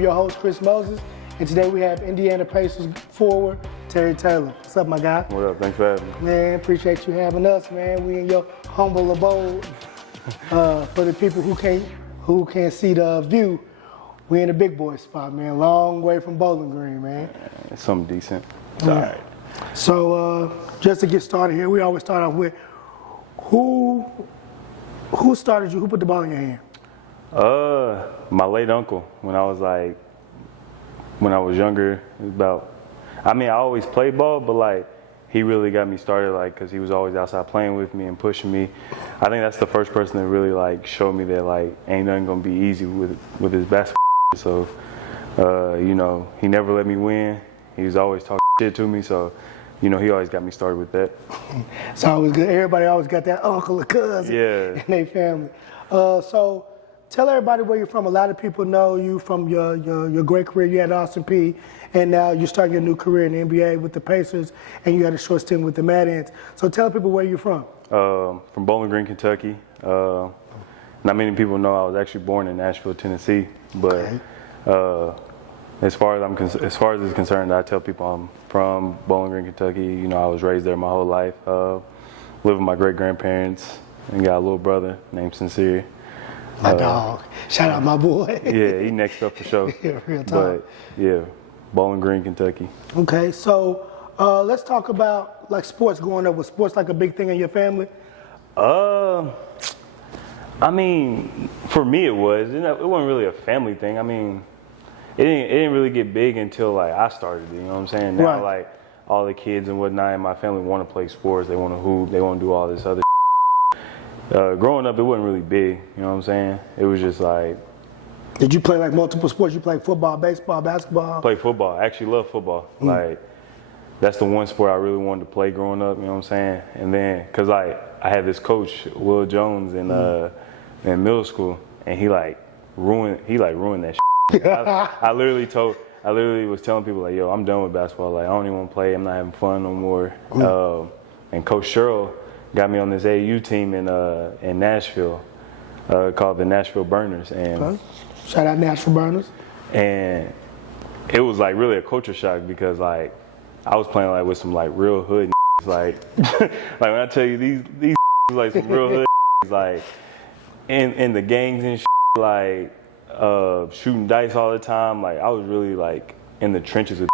I'm your host, Chris Moses, and today we have Indiana Pacers forward, Terry Taylor. What's up, my guy? What up? Thanks for having me. Man, appreciate you having us, man. We in your humble abode. For the people who can't see the view, we in the big boy spot, man. Long way from Bowling Green, man. It's something decent. It's all right. So just to get started here, we always start off with who started you? Who put the ball in your hand? My late uncle. When I was younger, I always played ball, but he really got me started, because he was always outside playing with me and pushing me. I think that's the first person that really showed me that ain't nothing gonna be easy with his basketball. So, he never let me win. He was always talking shit to me. So, he always got me started with that. It's always good. Everybody always got that uncle or cousin in their family. So tell everybody where you're from. A lot of people know you from your great career you had at Austin Peay, and now you're starting your new career in the NBA with the Pacers, and you had a short stint with the Mad Ants. So tell people where you're from. From Bowling Green, Kentucky. Not many people know I was actually born in Nashville, Tennessee. But as far as it's concerned, I tell people I'm from Bowling Green, Kentucky. I was raised there my whole life. Lived with my great grandparents and got a little brother named Sincere. My dog. Shout out my boy. Yeah, he next up for sure. Real talk. But Bowling Green, Kentucky. Okay, so let's talk about sports growing up. Was sports a big thing in your family? For me it was. It wasn't really a family thing. It didn't really get big until I started. You know what I'm saying? Now right. All the kids and whatnot in my family want to play sports. They want to hoop. They want to do all this other. Growing up, it wasn't really big. You know what I'm saying? It was just Did you play multiple sports? You played football, baseball, basketball? Play football. I actually love football. That's the one sport I really wanted to play growing up. You know what I'm saying? And then, cause I had this coach, Will Jones, in middle school, and he ruined that shit. I literally was telling people yo, I'm done with basketball. I don't even want to play. I'm not having fun no more. And Coach Sherrill got me on this AU team in Nashville, called the Nashville Burners. And shout out Nashville Burners. And it was really a culture shock because I was playing with some real hood when I tell you these some real hood in the gangs and shooting dice all the time. I was really in the trenches with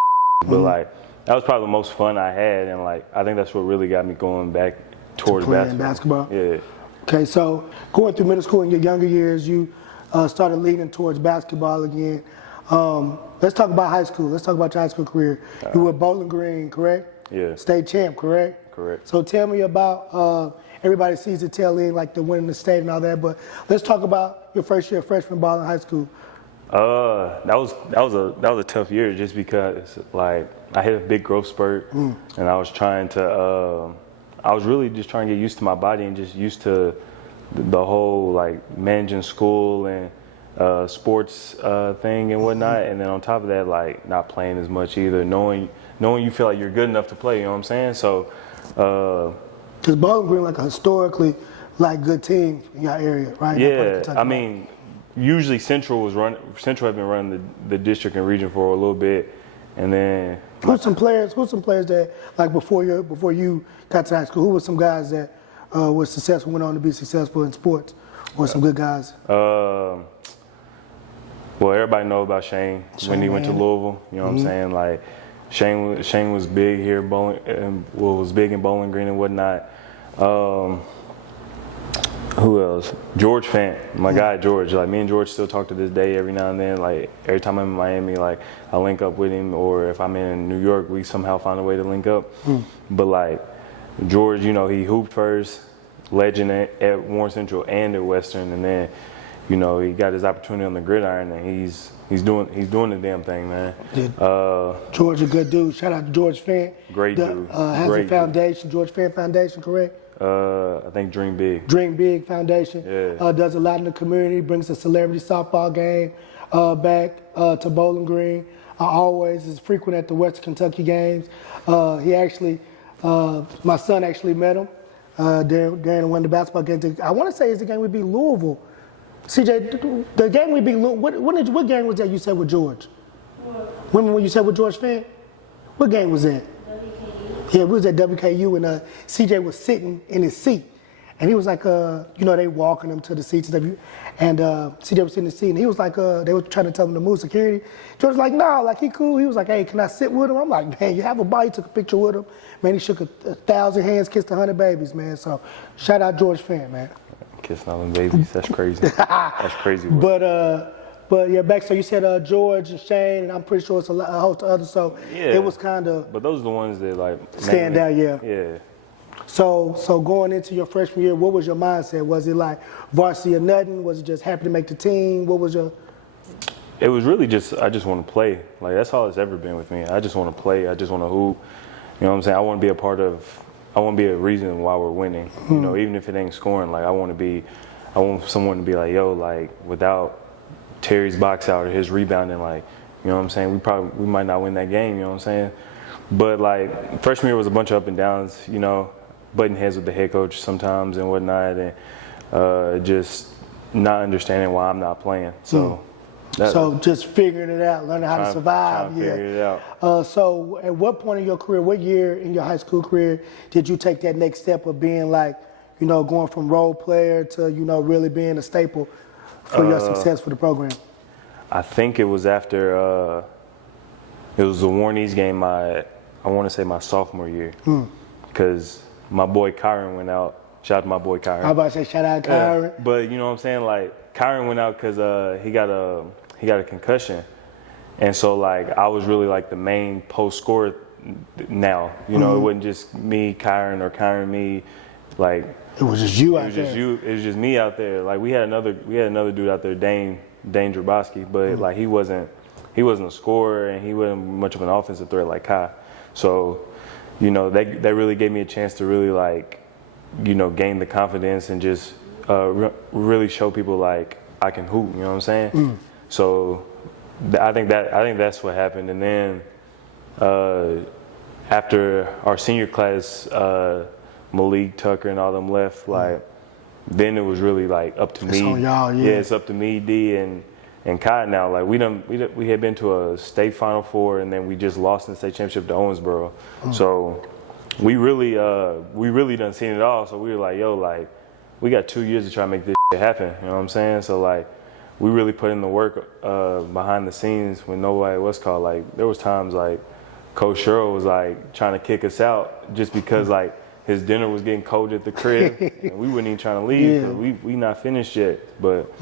but that was probably the most fun I had, and I think that's what really got me going back towards basketball. Yeah. Okay, so going through middle school in your younger years, you started leaning towards basketball again. Let's talk about high school. Let's talk about your high school career. You were Bowling Green, correct? Yeah. State champ, correct? Correct. So tell me about, everybody sees the tail end, the winning the state and all that, but let's talk about your first year of freshman ball in high school. That was a tough year just because I hit a big growth spurt, and I was really just trying to get used to my body and just used to the whole managing school and sports thing and whatnot, and then on top of that not playing as much either, knowing you feel you're good enough to play, you know what I'm saying? So because Bowling Green a historically good team in your area, right? Yeah, usually Central had been running the district and region for a little bit, and then who's some players that before you got to high school, who were some guys that were successful, went on to be successful in sports, or some good guys? Well, everybody know about Shane when he went to Louisville. You know what I'm saying? Shane was big here, was big in Bowling Green and whatnot. Who else? George Fant, my guy George. Me and George still talk to this day every now and then. Every time I'm in Miami, I link up with him, or if I'm in New York, we somehow find a way to link up. But George, he hooped first, legend at Warren Central and at Western, and then he got his opportunity on the gridiron, and he's doing the damn thing, man. George a good dude. Shout out to George Fant. Great dude. Has a foundation, George Fant Foundation, correct? I think Dream Big. Dream Big Foundation. Yeah. Does a lot in the community, brings a celebrity softball game back to Bowling Green. Always is frequent at the Western Kentucky games. My son actually met him during one of the basketball games. I want to say it's the game we beat Louisville CJ, the game we beat, what game was that you said with George? When you said with George Fant? What game was that? WKU. Yeah, we was at WKU, and CJ was sitting in his seat. And he was like, they walking him to the seats and stuff. And CJ was sitting in the seat, and he was like, they were trying to tell him to move security. George was like, nah, like he cool. He was like, hey, can I sit with him? I'm like, man, you have a bite. Took a picture with him. Man, he shook 1,000 hands, kissed 100 babies, man. So shout out George Fant, man. Kissing all them babies, that's crazy. That's crazy work. But yeah, back, so you said George and Shane, and I'm pretty sure it's a host of others, so it was kind of. But those are the ones that like stand out, yeah. Yeah. So going into your freshman year, what was your mindset? Was it like varsity or nothing? Was it just happy to make the team? What was your? It was really just, I just want to play. Like, that's all it's ever been with me. I just want to play. I just want to hoop. You know what I'm saying? I want to be I want to be a reason why we're winning. You know, even if it ain't scoring, like I want someone to be like, yo, like without Terry's box out or his rebounding, like, you know what I'm saying? We might not win that game, you know what I'm saying? But like freshman year was a bunch of up and downs, you know, butting heads with the head coach sometimes and whatnot, and just not understanding why I'm not playing. So just figuring it out, learning how to survive. Figure it out. So at what point in your career, what year in your high school career did you take that next step of being like, you know, going from role player to, you know, really being a staple for your success for the program? I think it was after, it was the Warnies game, I want to say my sophomore year, because my boy Kyron went out. Shout out to my boy Kyron. I was about to say shout out Kyron. Yeah. But you know what I'm saying? Like Kyron went out because he got a concussion, and so like I was really like the main post scorer now. You know, it wasn't just me, Kyron, or Kyron me. Like it was just you out there. It was just me out there. Like we had another dude out there, Dane Draboski, but like he wasn't a scorer and he wasn't much of an offensive threat like Kai. So, you know, that really gave me a chance to really like, you know, gain the confidence and just really show people like I can hoop. You know what I'm saying? So, I think that's what happened. And then after our senior class, Malik, Tucker, and all them left, like then it was really like up to me. It's on y'all, yeah. Yeah, it's up to me, D, and Kai now. Like we had been to a state Final Four, and then we just lost in the state championship to Owensboro. So we really done seen it all. So we were like, yo, like we got 2 years to try to make this shit happen. You know what I'm saying? So like we really put in the work behind the scenes when nobody was called. Like there was times like Coach Sherrill was like trying to kick us out just because like his dinner was getting cold at the crib, and we wasn't even trying to leave because we not finished yet. But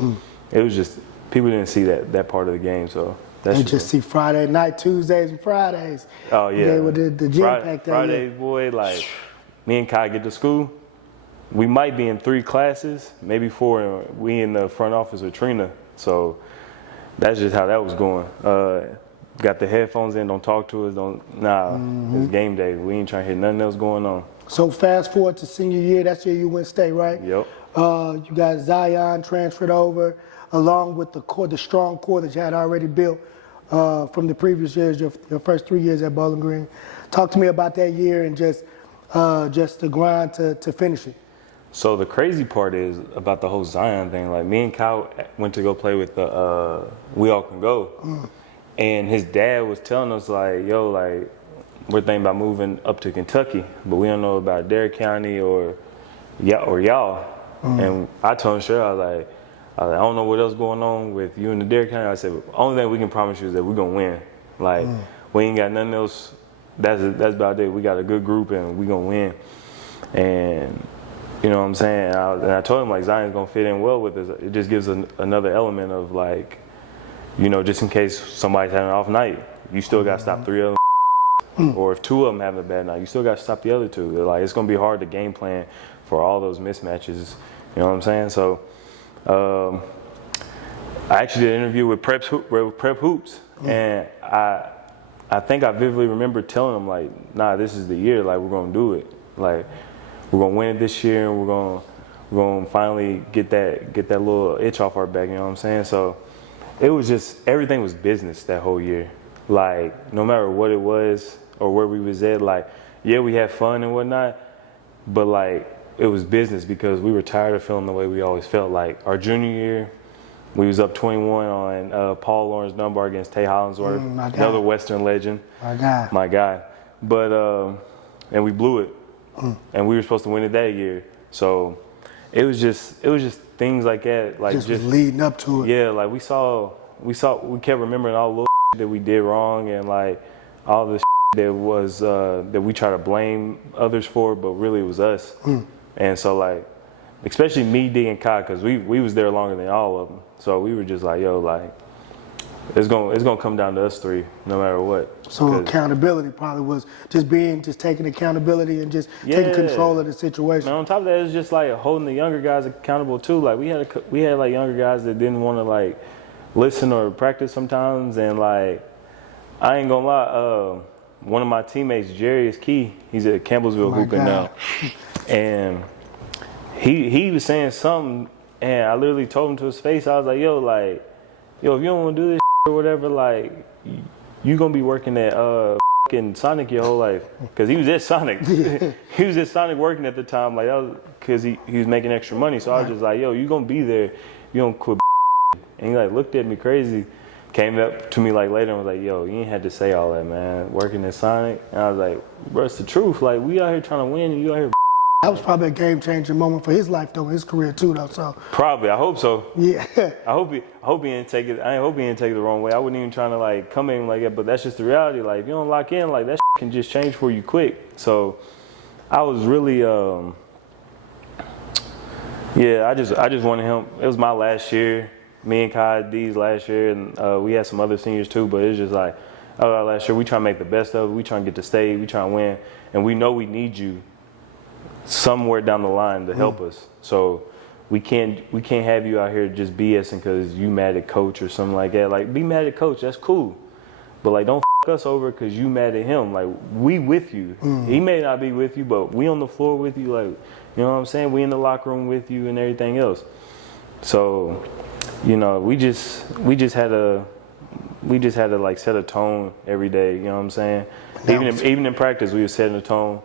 it was just people didn't see that part of the game, so that's they just see Friday night, Tuesdays, and Fridays. Oh yeah, with the gym packed out. Fridays, boy, like me and Kai get to school, we might be in 3 classes, maybe 4, and we in the front office with Trina. So that's just how that was going. Got the headphones in, don't talk to us, it's game day. We ain't trying to hear nothing else going on. So fast forward to senior year, that's the year you went state, right? Yep. You got Zion transferred over, along with the strong core that you had already built from the previous years, your first 3 years at Bowling Green. Talk to me about that year and just the grind to finish it. So the crazy part is about the whole Zion thing. Like me and Kyle went to go play with the We All Can Go, and his dad was telling us like, yo, like we're thinking about moving up to Kentucky, but we don't know about Dare County or y'all. And I told him, sure, I was like, I don't know what else going on with you and the Dare County. I said, only thing we can promise you is that we're gonna win. Like we ain't got nothing else. That's about it. We got a good group and we gonna win. And you know what I'm saying? And I told him like Zion's gonna fit in well with us. It just gives another element of like, you know, just in case somebody's having an off night, you still got to stop 3 of them. Or if 2 of them having a bad night, you still got to stop the other 2. Like it's gonna be hard to game plan for all those mismatches. You know what I'm saying? So I actually did an interview with Prep Hoops, and I think I vividly remember telling them like, nah, this is the year. Like we're gonna do it. Like we're gonna win it this year, and we're gonna finally get that little itch off our back. You know what I'm saying? So it was just everything was business that whole year. Like no matter what it was or where we was at, like yeah, we had fun and whatnot, but like it was business because we were tired of feeling the way we always felt. Like our junior year, We was up 21 on Paul Lawrence Dunbar against Tay Hollingsworth, another Western legend. My guy. But and we blew it, and we were supposed to win it that year. So it was just things like that, like just leading up to it. Yeah, like we kept remembering all the little that we did wrong, and like all the that was that we try to blame others for, but really it was us. And so like, especially me, D, and Kai, because we was there longer than all of them. So we were just like, yo, like it's gonna come down to us three, no matter what. So accountability probably was just taking accountability and just taking control of the situation. And on top of that, it's just like holding the younger guys accountable too. Like we had like younger guys that didn't want to like listen or practice sometimes, and like I ain't gonna lie, one of my teammates, Jairus, he's at Campbellsville hooping now, and he was saying something, and I literally told him to his face, I was like, yo, if you don't want to do this or whatever, like you gonna be working at fucking Sonic your whole life, because he was at Sonic. He was at Sonic working at the time, like that was because he was making extra money. So I was just like, yo, you gonna be there, you don't quit. And he like looked at me crazy, came up to me like later and was like, yo, you ain't had to say all that, man, working at Sonic. And I was like, bro, it's the truth. Like, we out here trying to win, and you out here. That was probably a game-changing moment for his life, though, his career too, though. So probably, I hope so. Yeah. I hope he didn't take it. I hope he didn't take it the wrong way. I wasn't even trying to like come in like that, but that's just the reality. Like, if you don't lock in, like that can just change for you quick. So I was really, yeah, I just wanted him. It was my last year. Me and Kai D's last year, and we had some other seniors too, but it's just like, last year we try to make the best of it. We try to get to state. We try to win, and we know we need you somewhere down the line to help us. So we can't have you out here just BSing because you mad at coach or something like that. Like, be mad at coach, that's cool, but like don't us over because you mad at him. Like, we with you. He may not be with you, but we on the floor with you. Like, you know what I'm saying? We in the locker room with you and everything else. So, you know, we just had to like set a tone every day. You know what I'm saying? Even in practice, we were setting a tone.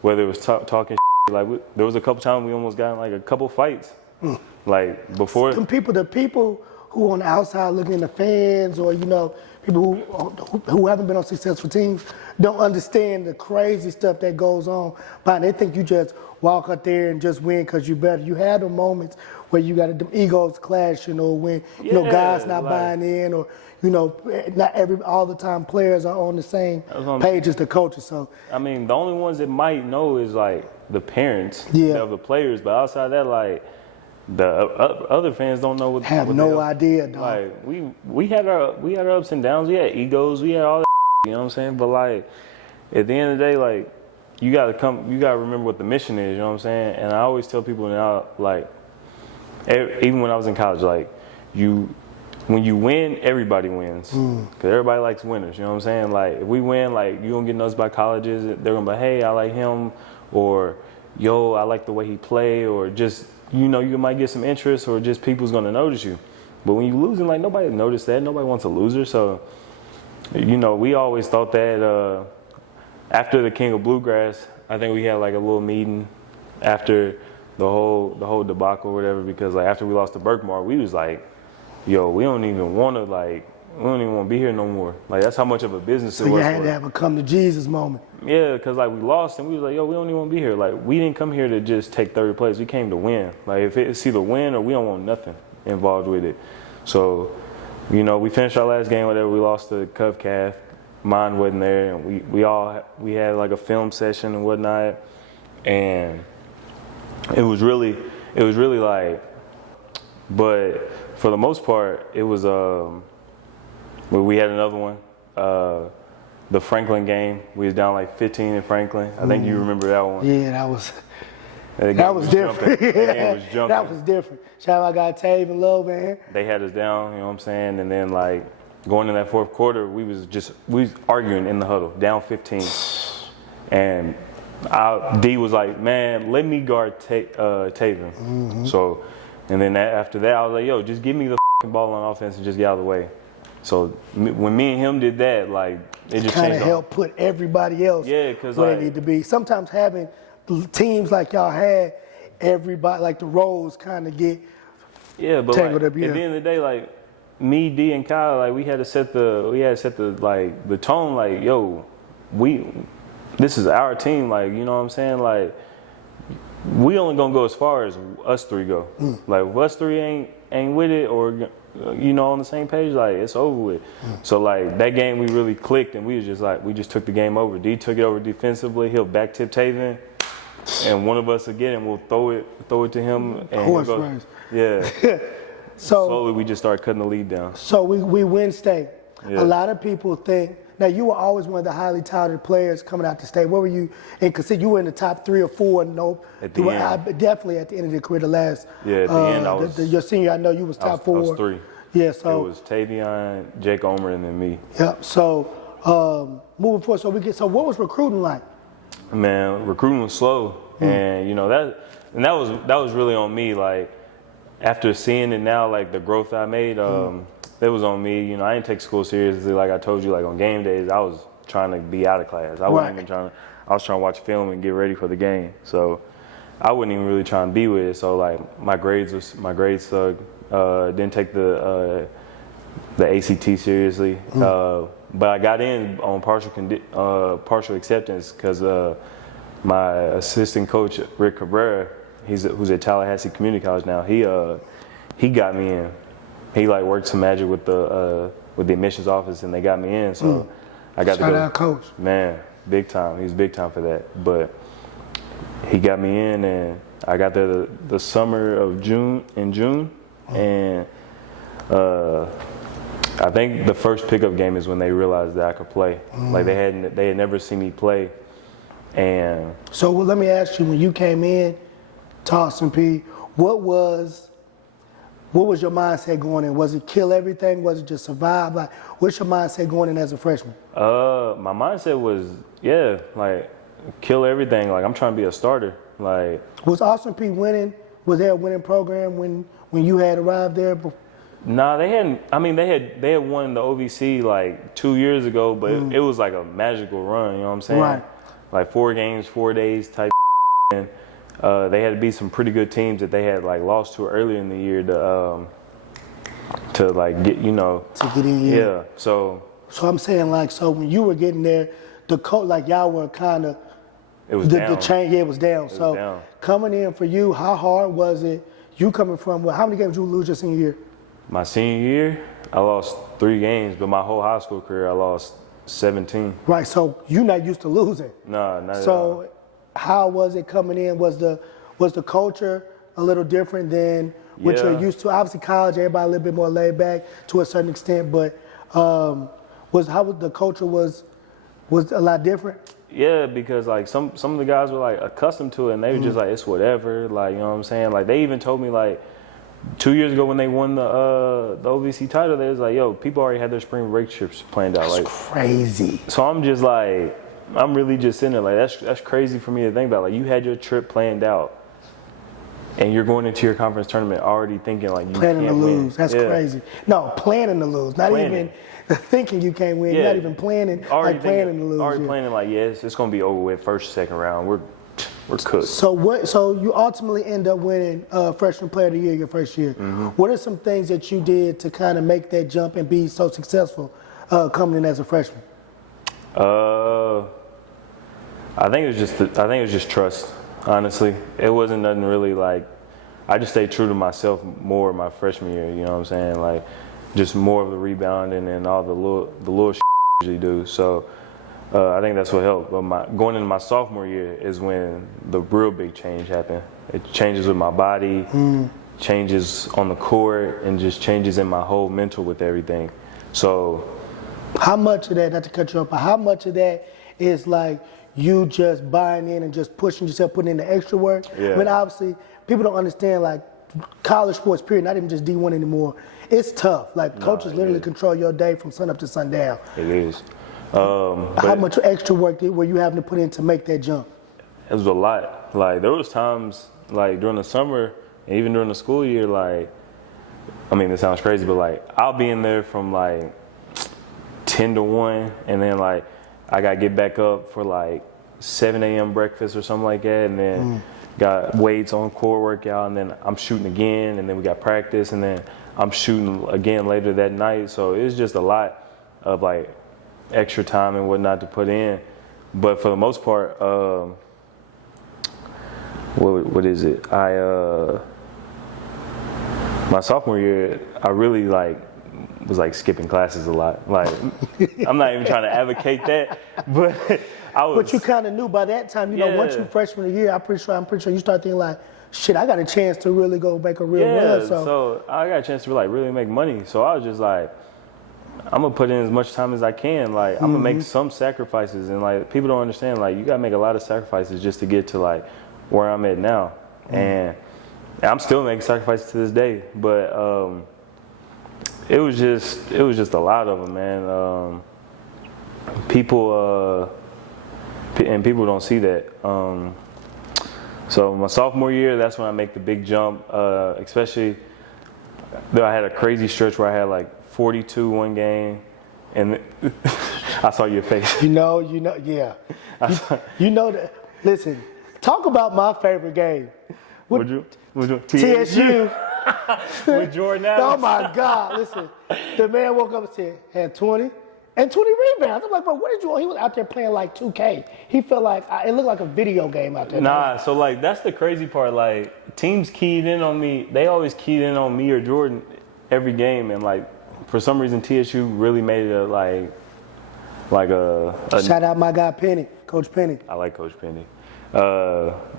Whether it was talking like there was a couple times we almost got in like a couple fights. Like before. The people who on the outside looking at the fans, or you know, people who haven't been on successful teams, don't understand the crazy stuff that goes on. But they think you just walk out there and just win because you're better. You have the moments where you got the egos clashing, or when you know guys not buying in, or you know, not all the time players are on the same page as the coaches. So I mean, the only ones that might know is like the parents of the players, but outside that, like the other fans don't know what. Have no idea, dog. Like we had our ups and downs. We had egos. We had all that. You know what I'm saying? But like at the end of the day, like you gotta remember what the mission is. You know what I'm saying? And I always tell people now, like even when I was in college, like when you win, everybody wins. Because everybody likes winners, you know what I'm saying? Like, if we win, like, you don't get noticed by colleges. They're going to be, hey, I like him, or, yo, I like the way he play, or just, you know, you might get some interest, or just people's going to notice you. But when you losing, like, nobody noticed that. Nobody wants a loser. So, you know, we always thought that after the King of Bluegrass, I think we had, like, a little meeting after the whole debacle or whatever, because, like, after we lost to Berkmar, we was like, yo, we don't even want to be here no more. Like, that's how much of a business it was. So you had to have a come to Jesus moment. Yeah, because like we lost and we was like, yo, we don't even want to be here. Like, we didn't come here to just take third place. We came to win. Like, if it's either win or we don't want nothing involved with it. So, you know, we finished our last game, whatever. We lost to Cub Calf. Mine wasn't there, and we had like a film session and whatnot, and it was really like, but for the most part, it was we had another one, the Franklin game. We was down like 15 in Franklin. I think you remember that one. Yeah, that was different. That was different. Shout out my guy Tave and Low, man. They had us down, you know what I'm saying? And then like going in that fourth quarter, we was arguing in the huddle, down 15. And D was like, man, let me guard Taven. So, and then after that, I was like, yo, just give me the ball on offense and just get out of the way. So when me and him did that, like, it just kind of helped put everybody else where they need to be. Sometimes having teams like y'all had, everybody, like the roles kind of get Yeah, but tangled like, up. Yeah. at the end of the day, like me, D, and Kyle, like we had to set the like the tone. Like, yo, this is our team. Like, you know what I'm saying? Like, we only gonna go as far as us three go. Like, if us three ain't with it, or you know, on the same page, like it's over with. So like that game, we really clicked, and we just took the game over. D took it over defensively. He'll back tip Taven, and one of us will get it, and we'll throw it to him. And Horse he'll go, race. yeah. So slowly we just started cutting the lead down. So we win state. Yeah. A lot of people think, now you were always one of the highly touted players coming out the state. What were you, and consider you were in the top 3 or 4, nope. At the end. Definitely at the end of your career, the last. Yeah, at the end I was. Your senior, I know you was top 4. I was 3. Yeah, so. It was Tavion, Jake Omer, and then me. Yep, so moving forward, so what was recruiting like? Man, recruiting was slow. And you know, that was really on me. Like, after seeing it now, like the growth I made, that was on me. You know, I didn't take school seriously. Like I told you, like on game days, I was trying to be out of class. I wasn't even trying to. I was trying to watch film and get ready for the game. So I wasn't even really trying to be with it. So like my grades sucked. Didn't take the ACT seriously. But I got in on partial acceptance because my assistant coach Rick Cabrera, who's at Tallahassee Community College now, he got me in. He like worked some magic with the admissions office, and they got me in. So I got to go. Shout out, coach. Man, big time. He's big time for that. But he got me in, and I got there the summer of June, and I think the first pickup game is when they realized that I could play. Like they had never seen me play. And so let me ask you, when you came in to Austin P, what was your mindset going in? Was it kill everything? Was it just survive? Like, what's your mindset going in as a freshman? My mindset was, like kill everything. Like I'm trying to be a starter. Like, was Austin P winning? Was there a winning program when you had arrived there? Nah, they hadn't. I mean, they had won the OVC like 2 years ago, but it was like a magical run. You know what I'm saying? Right. Like 4 games, 4 days type. And they had to beat some pretty good teams that they had like lost to earlier in the year to like get, you know. To get in. Yeah. So I'm saying, like, so when you were getting there, the coach, like y'all were kind of. It was down. The chain, it was down. So down. Coming in for you, how hard was it? You coming from, how many games did you lose your senior year? My senior year, I lost 3 games, but my whole high school career, I lost 17. Right, so you're not used to losing. No, not at all. So how was it coming in? Was the culture a little different than what you're used to? Obviously college, everybody a little bit more laid back to a certain extent, but the culture was a lot different? Yeah, because like some of the guys were like accustomed to it, and they were just like, it's whatever. Like, you know what I'm saying? Like they even told me like 2 years ago when they won the OVC title, they was like, yo, people already had their spring break trips planned out. That's like crazy. So I'm just like, I'm really just sitting there like, that's crazy for me to think about. Like you had your trip planned out, and you're going into your conference tournament already thinking like you planning can't to win. lose. That's crazy. No, planning to lose. Not even thinking you can't win. You're not even planning. Already like planning to lose. Already planning like, it's gonna be over with first, second round. We're cooked. So you ultimately end up winning Freshman Player of the Year your first year. What are some things that you did to kind of make that jump and be so successful coming in as a freshman? I think it was just trust. Honestly, it wasn't nothing really like. I just stayed true to myself more my freshman year. You know what I'm saying? Like, just more of the rebounding and all the little shit you usually do. So I think that's what helped. But going into my sophomore year is when the real big change happened. It changes with my body, changes on the court, and just changes in my whole mental with everything. So, how much of that, not to cut you off, but how much of that is like you just buying in and just pushing yourself, putting in the extra work? Yeah. I mean, obviously, people don't understand, like, college sports, period, not even just D1 anymore. It's tough. Like, coaches literally control your day from sun up to sundown. It is. How much extra work were you having to put in to make that jump? It was a lot. Like, there was times, like, during the summer, and even during the school year, like, I mean, this sounds crazy, but, like, I'll be in there from, like, 10 to 1, and then, like, I got to get back up for, like, 7 a.m. breakfast or something like that, and then got weights on core workout, and then I'm shooting again, and then we got practice, and then I'm shooting again later that night. So it's just a lot of like extra time and whatnot to put in. But for the most part, what is it? My sophomore year, I really was skipping classes a lot. Like, I'm not even trying to advocate that, but I was. But you kind of knew by that time, you know, once you freshman year, I'm pretty sure you start thinking like, shit, I got a chance to really go make a real run. So I got a chance to really make money. So I was just like, I'm gonna put in as much time as I can. Like, I'm gonna make some sacrifices, and like people don't understand. Like, you gotta make a lot of sacrifices just to get to like where I'm at now, and I'm still making sacrifices to this day. But it was just a lot of them, man. People don't see that. So my sophomore year, that's when I make the big jump. Especially, though I had a crazy stretch where I had like 42 one game, and I saw your face. You know, yeah. You know that. Listen, talk about my favorite game. Would you TSU. With Jordan Adams. Oh my God! Listen, the man woke up and said had 20 and 20 rebounds. I'm like, bro, what did you want? He was out there playing like 2K. He felt like it looked like a video game out there. Nah, so like that's the crazy part. Like teams keyed in on me. They always keyed in on me or Jordan every game, and like for some reason TSU really made it a shout out my guy Penny, Coach Penny. I like Coach Penny.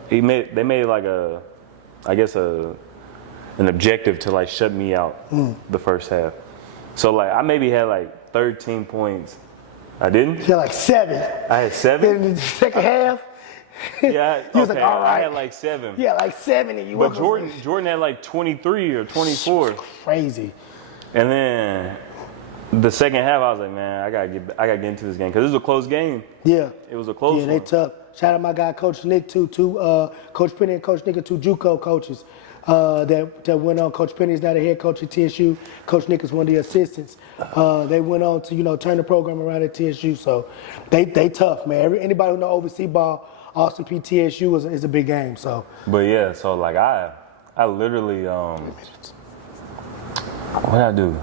They made it like an objective to like shut me out the first half. So like I maybe had like 13 points. I didn't? You had like 7. I had 7? In the second half? Yeah, you was like, all right. I had like 7. Yeah, like 7 and you But Jordan had like 23 or 24. Crazy. And then the second half I was like, man, I gotta get into this game. Because it was a close game. Yeah. It was a close one. Yeah, they tough. Shout out my guy Coach Nick too. Coach Penny and Coach Nick are 2 JUCO coaches. That went on. Coach Penny is now the head coach at TSU. Coach Nick is one of the assistants. They went on to turn the program around at TSU. So they tough, man. Anybody who know overseas ball, Austin P TSU is a big game. So. But yeah, so like I literally what I do?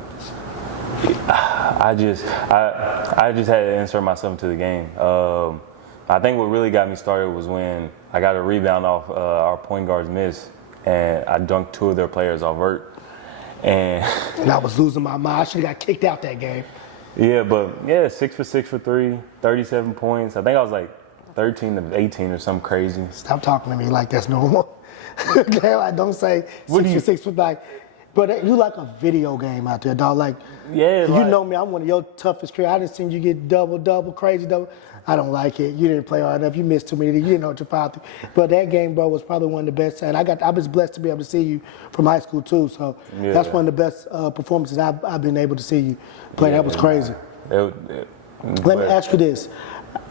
I just had to insert myself into the game. I think what really got me started was when I got a rebound off our point guard's miss. And I dunked 2 of their players off vert. And I was losing my mind. I should have got kicked out that game. Yeah, but 6 for 6 for 3, 37 points. I think I was like 13 of 18 or something crazy. Stop talking to me like that's normal. I don't say 6 for 6 for like. But you like a video game out there, dog. Like, yeah, you know me. I'm one of your toughest careers. I done seen you get double, crazy double. I don't like it. You didn't play hard enough. You missed too many. You didn't know what you're fouled through. But that game, bro, was probably one of the best. And I was blessed to be able to see you from high school too. So that's one of the best performances I've been able to see you play. That was crazy. Let me ask you this: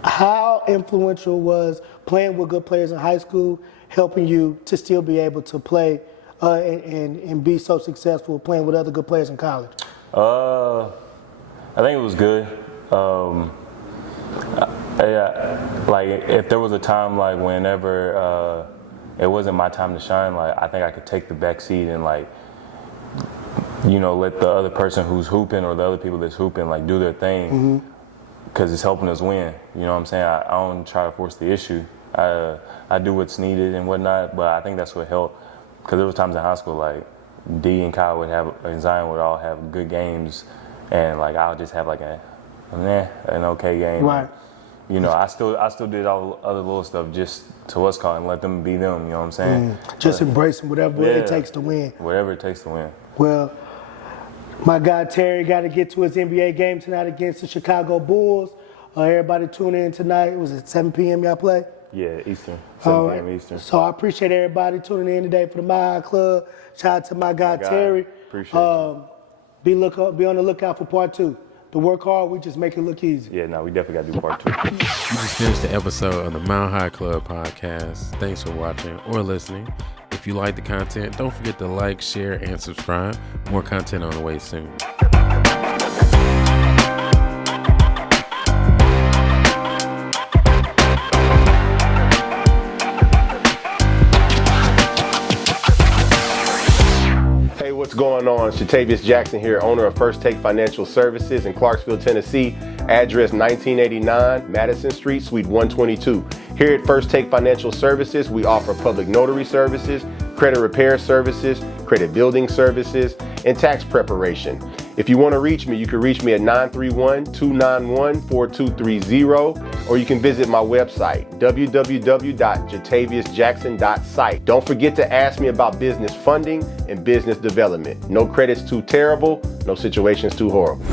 how influential was playing with good players in high school helping you to still be able to play and be so successful playing with other good players in college? I think it was good. Like if there was a time like whenever it wasn't my time to shine, like I think I could take the back seat and like let the other person who's hooping or the other people that's hooping like do their thing because it's helping us win. You know what I'm saying? I don't try to force the issue. I do what's needed and whatnot, but I think that's what helped because there was times in high school like D and Kyle and Zion would all have good games, and like I'll just have like an okay game. Right. I still did all other little stuff just to what's called and let them be them. You know what I'm saying? Just embracing whatever it takes to win. Whatever it takes to win. Well, my guy Terry got to get to his NBA game tonight against the Chicago Bulls. Everybody tune in tonight. Was it 7 p.m. y'all play? Yeah, Eastern. 7 p.m. Eastern. So I appreciate everybody tuning in today for the Mile Club. Shout out to my guy Terry. Appreciate you. Be on the lookout for part 2. To work hard, we just make it look easy. Yeah, no, we definitely got to do part 2. You just finished the episode of the Mile High Club podcast. Thanks for watching or listening. If you like the content, don't forget to like, share, and subscribe. More content on the way soon. going on? It's Jatavius Jackson here, owner of First Take Financial Services in Clarksville, Tennessee. Address 1989 Madison Street, Suite 122. Here at First Take Financial Services, we offer public notary services, credit repair services, credit building services, and tax preparation. If you want to reach me, you can reach me at 931-291-4230, or you can visit my website, www.jataviusjackson.site. Don't forget to ask me about business funding and business development. No credit's too terrible, no situation's too horrible.